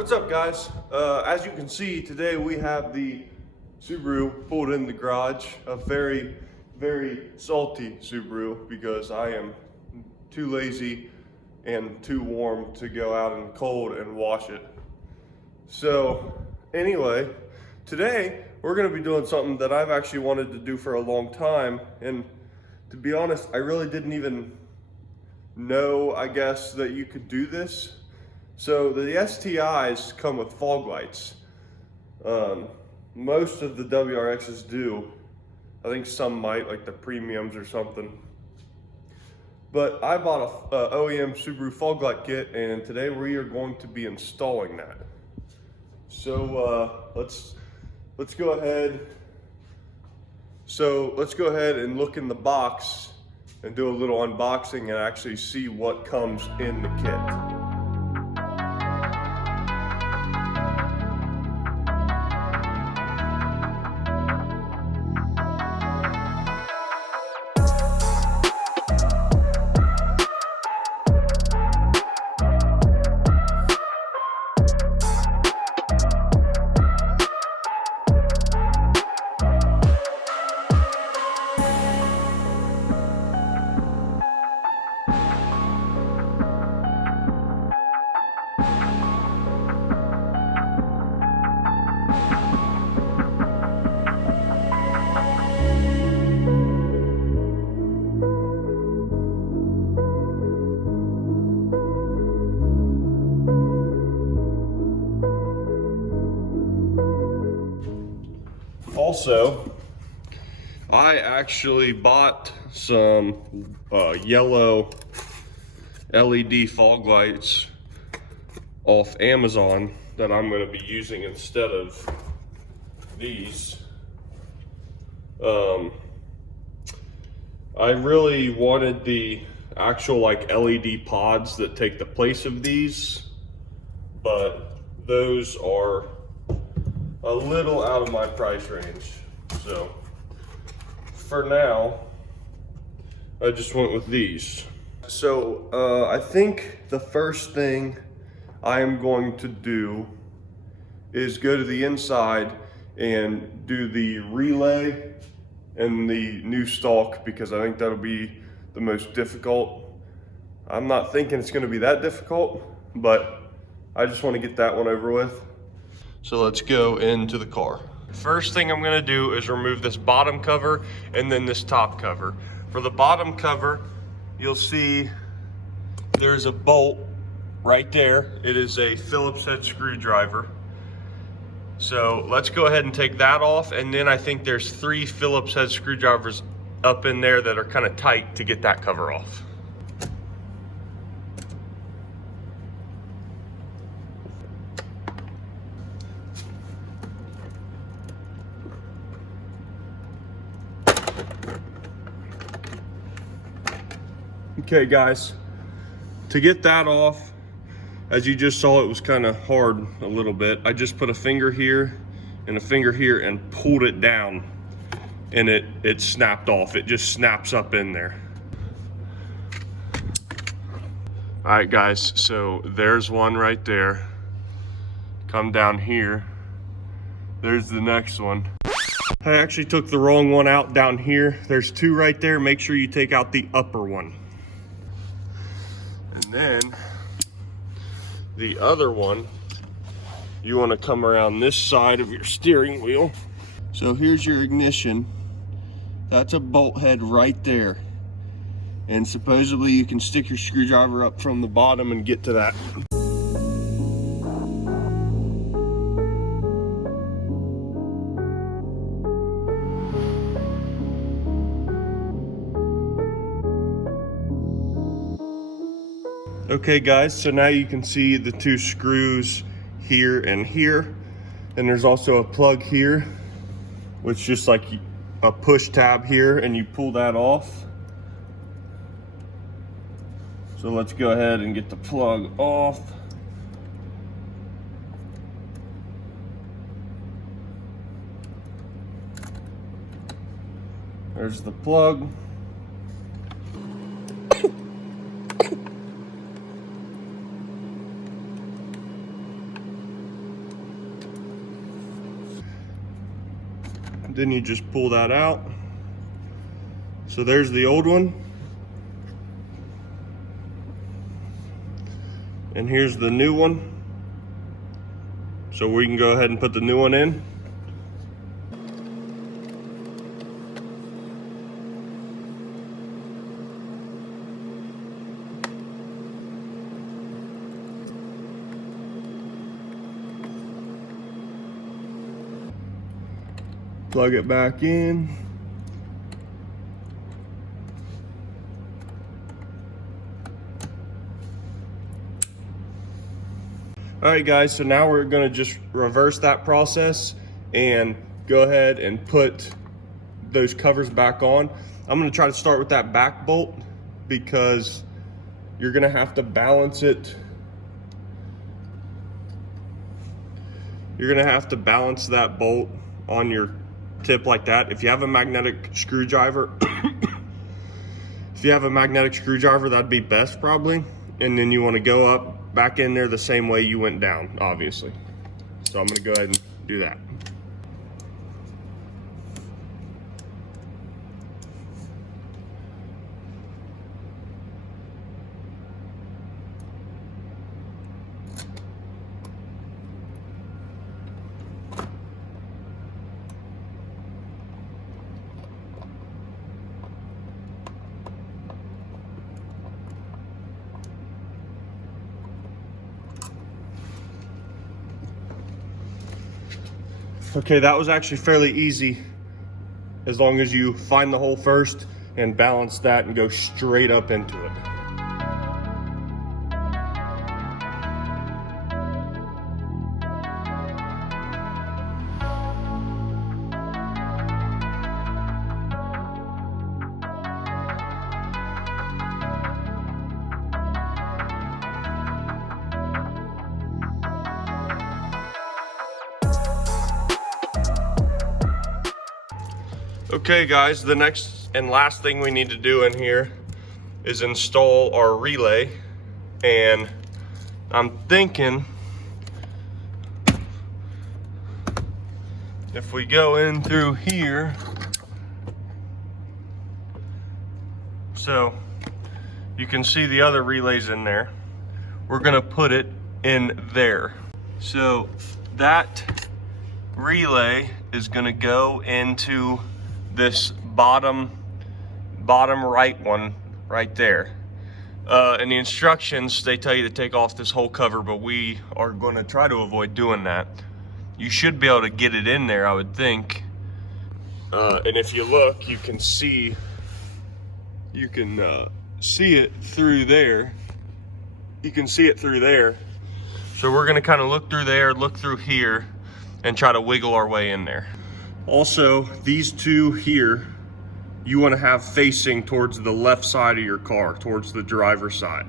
What's up, guys? As you can see, today we have the Subaru pulled in the garage. A very, very salty Subaru because I am too lazy and too warm to go out in the cold and wash it. So anyway, today we're gonna be doing something that I've actually wanted to do for a long time. And to be honest, I really didn't even know, I guess, that you could do this. So the STIs come with fog lights. Most of the WRXs do. I think some might, like the premiums or something. But I bought a OEM Subaru fog light kit, and today we are going to be installing that. So let's go ahead. So let's go ahead and look in the box and do a little unboxing and actually see what comes in the kit. Also, I actually bought some yellow LED fog lights off Amazon that I'm going to be using instead of these. I really wanted the actual like LED pods that take the place of these, but those are a little out of my price range. So for now, I just went with these. So I think the first thing I am going to do is go to the inside and do the relay and the new stalk, because I think that'll be the most difficult. I'm not thinking it's going to be that difficult, but I just want to get that one over with. So let's go into the car. First thing I'm gonna do is remove this bottom cover and then this top cover. For the bottom cover, you'll see there's a bolt right there. It is a Phillips head screwdriver. So let's go ahead and take that off, and then I think there's 3 Phillips head screwdrivers up in there that are kind of tight to get that cover off. Okay guys, to get that off, as you just saw, it was kind of hard a little bit. I just put a finger here and a finger here and pulled it down, and it snapped off. It just snaps up in there. All right guys, so there's one right there. Come down here, there's the next one. I actually took the wrong one out down here. There's 2 right there. Make sure you take out the upper one. And then the other one, you want to come around this side of your steering wheel. So here's your ignition. That's a bolt head right there. And supposedly you can stick your screwdriver up from the bottom and get to that. Okay guys, so now you can see the 2 screws here and here. And there's also a plug here, which is just like a push tab here, and you pull that off. So let's go ahead and get the plug off. There's the plug. then you just pull that out. So there's the old one. And here's the new one. So we can go ahead and put the new one in. Plug it back in. All right guys, so now we're gonna just reverse that process and go ahead and put those covers back on. I'm gonna try to start with that back bolt because you're gonna have to balance it. You're gonna have to balance that bolt on your tip like that. If you have a magnetic screwdriver, that'd be best probably. And then you wanna go up back in there the same way you went down, obviously. So I'm gonna go ahead and do that. Okay, that was actually fairly easy as long as you find the hole first and balance that and go straight up into it. Okay guys, the next and last thing we need to do in here is install our relay. And I'm thinking if we go in through here, so you can see the other relays in there, we're gonna put it in there. So that relay is gonna go into this bottom right one right there. In the instructions, they tell you to take off this whole cover, but we are going to try to avoid doing that. You should be able to get it in there, I would think. And if you look, you can see it through there. You can see it through there. So we're going to kind of look through there, look through here, and try to wiggle our way in there. Also, these two here, you want to have facing towards the left side of your car, towards the driver's side.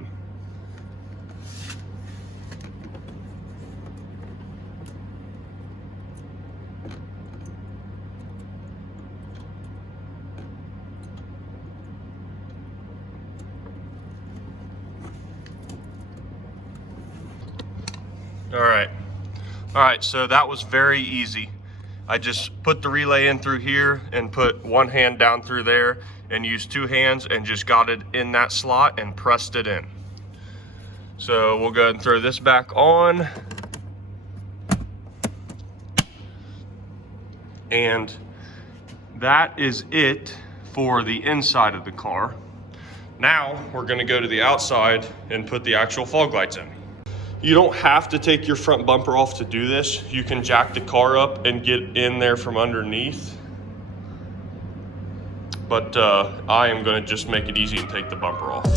All right, so that was very easy. I just put the relay in through here and put one hand down through there and used two hands and just got it in that slot and pressed it in. So we'll go ahead and throw this back on. And that is it for the inside of the car. Now we're gonna go to the outside and put the actual fog lights in. You don't have to take your front bumper off to do this. You can jack the car up and get in there from underneath. But I am gonna just make it easy and take the bumper off.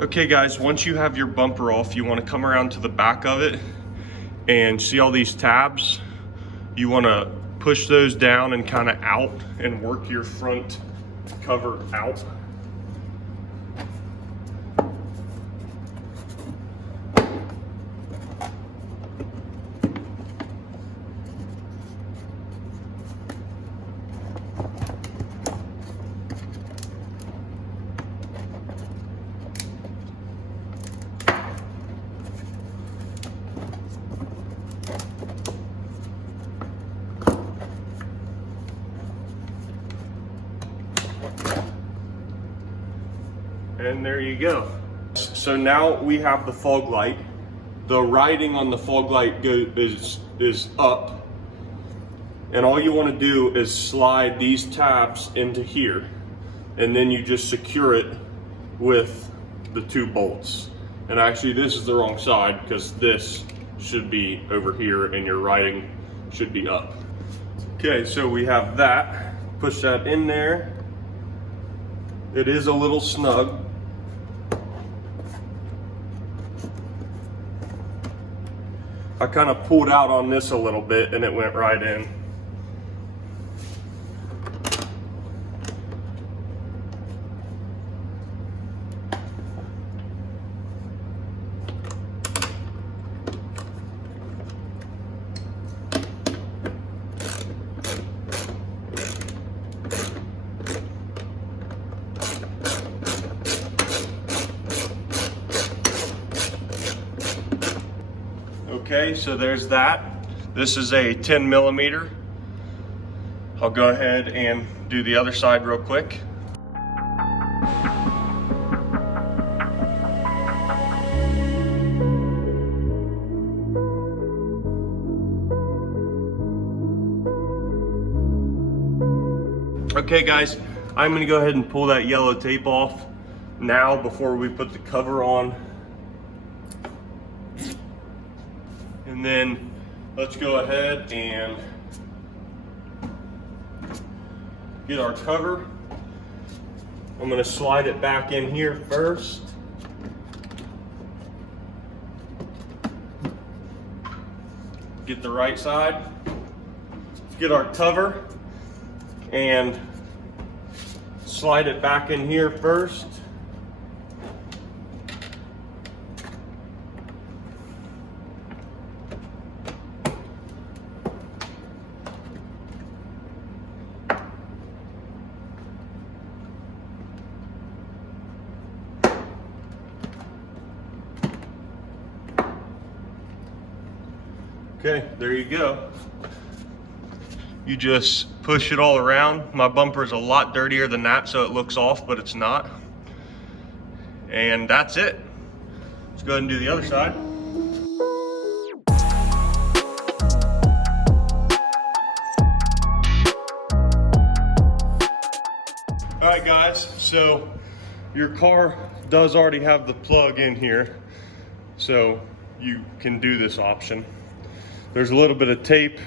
Okay guys, once you have your bumper off, you wanna come around to the back of it and see all these tabs. You wanna push those down and kinda out and work your front cover out. And there you go. So now we have the fog light. The writing on the fog light is up. And all you want to do is slide these tabs into here. And then you just secure it with the 2 bolts. And actually this is the wrong side because this should be over here and your writing should be up. Okay, so we have that. Push that in there. It is a little snug. I kind of pulled out on this a little bit and it went right in. Okay, so there's that. This is a 10 millimeter. I'll go ahead and do the other side real quick. Okay guys, I'm gonna go ahead and pull that yellow tape off now before we put the cover on. And then let's go ahead and get our cover. I'm going to slide it back in here first. Get the right side. Let's get our cover and slide it back in here first. Okay, there you go. You just push it all around. My bumper is a lot dirtier than that, so it looks off, but it's not. And that's it. Let's go ahead and do the other side. All right, guys, so your car does already have the plug in here, so you can do this option. There's a little bit of tape.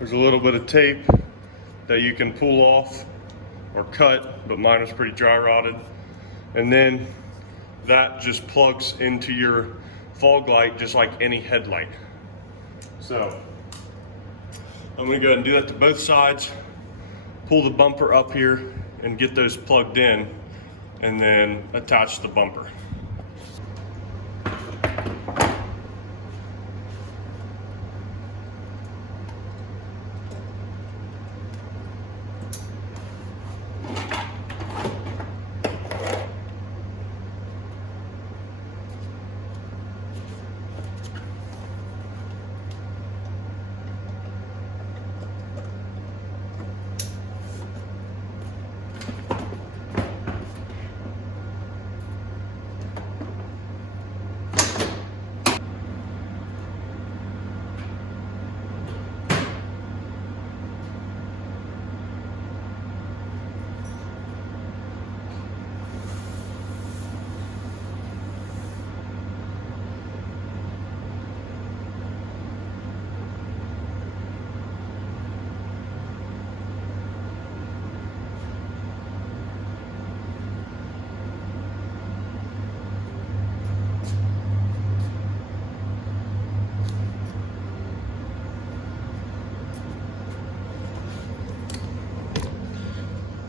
There's a little bit of tape that you can pull off or cut, but mine was pretty dry rotted. And then that just plugs into your fog light just like any headlight. So I'm gonna go ahead and do that to both sides, pull the bumper up here and get those plugged in, and then attach the bumper.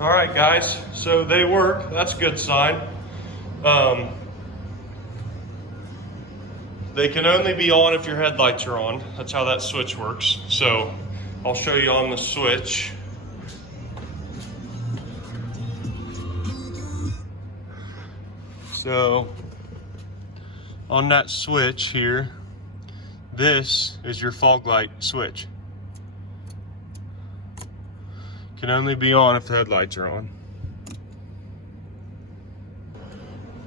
All right, guys, so they work. That's a good sign. They can only be on if your headlights are on. That's how that switch works. So I'll show you on the switch. So on that switch here, this is your fog light switch. Can only be on if the headlights are on.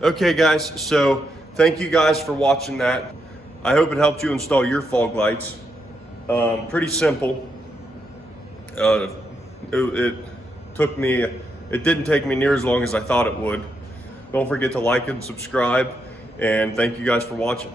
Okay guys, so thank you guys for watching that. I hope it helped you install your fog lights. Pretty simple. It didn't take me near as long as I thought it would. Don't forget to like and subscribe, and thank you guys for watching.